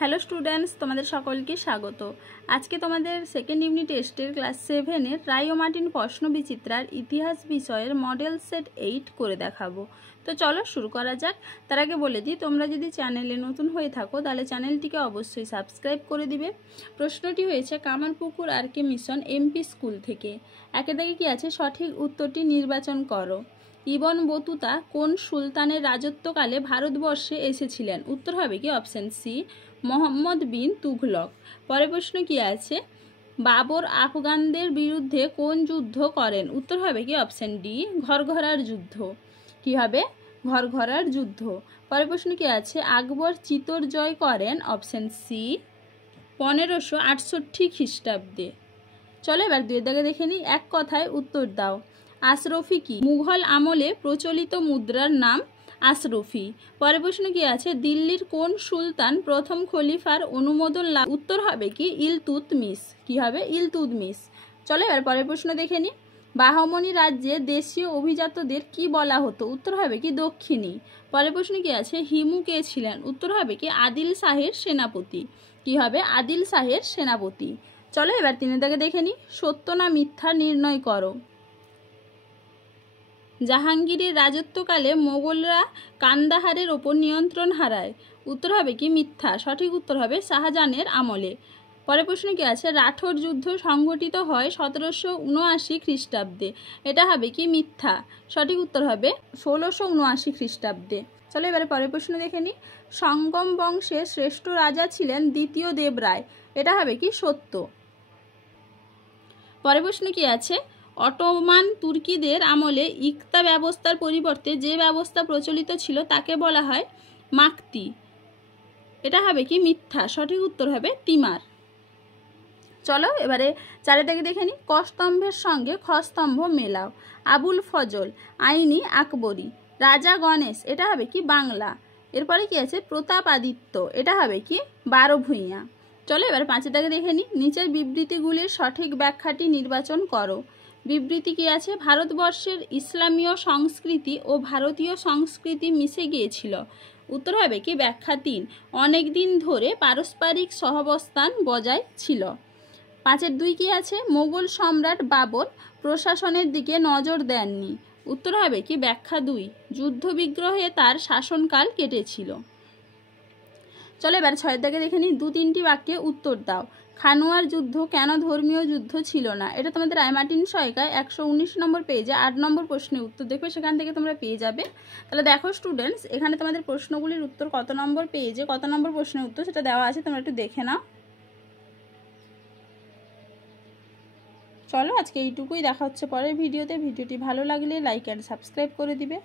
Hello students, তোমাদের সকলকে স্বাগত। আজকে তোমাদের সেকেন্ড ইউনিট টেস্টের ক্লাস 7-এর রায় ও মার্টিন প্রশ্ন বিচিত্রার ইতিহাস বিষয়ের মডেল সেট 8 করে দেখাবো। তো চলো শুরু করা যাক। তার আগে বলে দিই, তোমরা যদি চ্যানেলে নতুন হয়ে থাকো তাহলে চ্যানেলটিকে অবশ্যই সাবস্ক্রাইব করে দিবে। প্রশ্নটি হয়েছে কামারপুকুর আরকে মিশন এমপি স্কুল থেকে। একে দাগে কি আছে, সঠিক উত্তরটি নির্বাচন করো। ইবন বতুতা কোন সুলতানের রাজত্বকালে ভারতবর্ষে এসেছিলেন? উত্তর হবে কি অপশন সি, মোহাম্মদ বিন তুঘলক। পরের প্রশ্ন কি আছে, বাবর আফগানদের বিরুদ্ধে কোন যুদ্ধ করেন? উত্তর হবে কি অপশন ডি, ঘরঘরার যুদ্ধ। কি হবে? ঘরঘরার যুদ্ধ। পরের প্রশ্ন কি আছে, আকবর চিতোর জয় করেন? অপশন সি, 1568 খ্রিস্টাব্দে। চলো এবার দুই দাগে দেখে নিই। এক কথায় উত্তর দাও। আশরফি কি? মুঘল আমলে প্রচলিত মুদ্রার নাম আশরফি। পরের প্রশ্ন কি আছে, দিল্লির কোন সুলতান প্রথম খলিফার অনুমোদন লাভ? উত্তর হবে কি ইলতুৎমিশ। কি হবে? ইলতুৎমিশ। চলো এবার পরের প্রশ্ন দেখে নিই। বাহমনি রাজ্যে দেশীয় অভিজাতদের কি বলা হতো? উত্তর হবে কি দক্ষিণী। পরের প্রশ্ন কি আছে, হিমু কে ছিলেন? উত্তর হবে কি আদিল শাহের সেনাপতি। কি হবে? আদিল শাহের সেনাপতি। চলো এবার তিনের দাগে দেখে নিই। সত্য না মিথ্যা নির্ণয় করো। জাহাঙ্গীরের রাজত্বকালে মোগলরা কান্দাহারের ওপর নিয়ন্ত্রণ হারায়। উত্তর হবে কি মিথ্যা। সঠিক উত্তর হবে শাহজাহানের আমলে। পরের প্রশ্ন কি আছে, রাঠোর যুদ্ধ সংঘটিত হয় 1779 খ্রিস্টাব্দে। এটা হবে কি মিথ্যা। সঠিক উত্তর হবে 1679 খ্রিস্টাব্দে। চলো এবারে পরের প্রশ্ন দেখে নিই। সঙ্গম বংশের শ্রেষ্ঠ রাজা ছিলেন দ্বিতীয় দেবরায়। এটা হবে কি সত্য। পরের প্রশ্ন কি আছে, অটোমান তুর্কিদের আমলে ইকতা ব্যবস্থার পরিবর্তে যে ব্যবস্থা প্রচলিত ছিল তাকে বলা হয় মাকতি। এটা হবে কি মিথ্যা। সঠিক উত্তর হবে তিমার। চলো এবারে চারে দাগে দেখে নিই। ক স্তম্ভের সঙ্গে খ স্তম্ভ মেলাও। আবুল ফজল, আইনি আকবরী, রাজা গণেশ। এটা হবে কি বাংলা। এরপরে কি আছে, প্রতাপ আদিত্য। এটা হবে কি 12 ভূঁইয়া। চলো এবার পাঁচের দাগে দেখে নিই। নিচের বিবৃতিগুলির সঠিক ব্যাখ্যাটি নির্বাচন করো। বিবৃতি কি আছে, ভারতবর্ষের ইসলামীয় সংস্কৃতি ও ভারতীয় সংস্কৃতি মিশে গিয়েছিল। উত্তর হবে কি ব্যাখ্যা 3, অনেক দিন ধরে পারস্পরিক সহাবস্থান বজায় ছিল। 5-2 কি আছে, মোগল সম্রাট বাবর প্রশাসনের দিকে নজর দেননি। উত্তর হবে কি ব্যাখ্যা 2, যুদ্ধ বিগ্রহে তার শাসনকাল কেটেছিল। চলো এবার 6 দাগে দেখে নিই। 2-3টি বাক্যে উত্তর দাও। খানুয়ার যুদ্ধ কেন ধর্মীয় যুদ্ধ ছিল না? এটা তোমাদের রায় মার্টিন সহায়িকায় 119 নম্বর পেজে 8 নম্বর প্রশ্নের উত্তর দেখবে, সেখান থেকে তোমরা পেয়ে যাবে। তাহলে দেখো স্টুডেন্টস, এখানে তোমাদের প্রশ্নগুলির উত্তর কত নম্বর পেজে কত নম্বর প্রশ্নের উত্তর সেটা দেওয়া আছে, তোমরা একটু দেখে নাও। চলো আজকে এইটুকুই, দেখা হচ্ছে পরের ভিডিওতে। ভিডিওটি ভালো লাগলে লাইক অ্যান্ড সাবস্ক্রাইব করে দিবে।